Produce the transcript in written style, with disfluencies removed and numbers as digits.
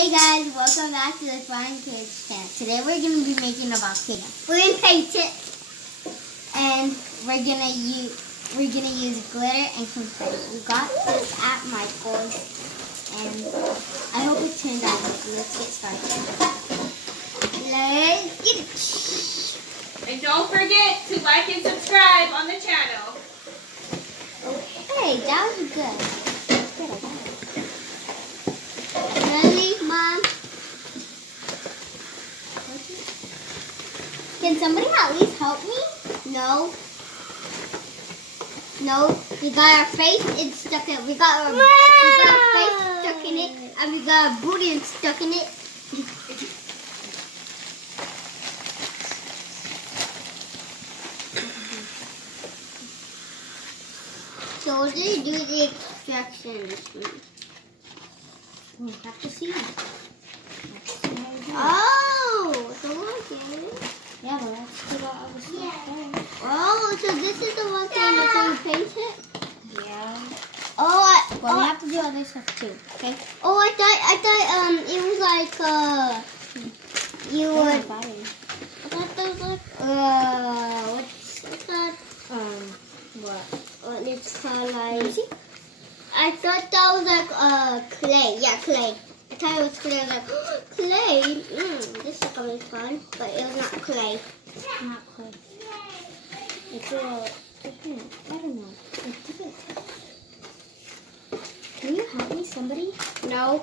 Hey guys, welcome back to the Flying Kids channel. Today we're going to be making a volcano. We're going to paint it, and we're going to use glitter and confetti. We got this at Michael's, and I hope it turns out good. Let's get started. Let's get it. And don't forget to like and subscribe on the channel. Okay, that was good. Ready, Mom? Can somebody at least help me? No. No. We got our face stuck in it. We got our face stuck in it. And we got our booty stuck in it. So what do you do the instructions? We have to see. Oh, so okay. Yeah, but let's get all the stuff there. Oh, so this is the one thing that's going to paint it? Yeah. Oh, well, we have to do other stuff too. Okay. Oh, I thought it was like you would. I thought that was like what's that? What? It's called like. I thought that was like clay. Yeah, clay. I thought it was clay. I was like, clay? This is gonna be fun. But it was not clay. It's not clay. It's a different, I don't know. It's different. Can you help me, somebody? No.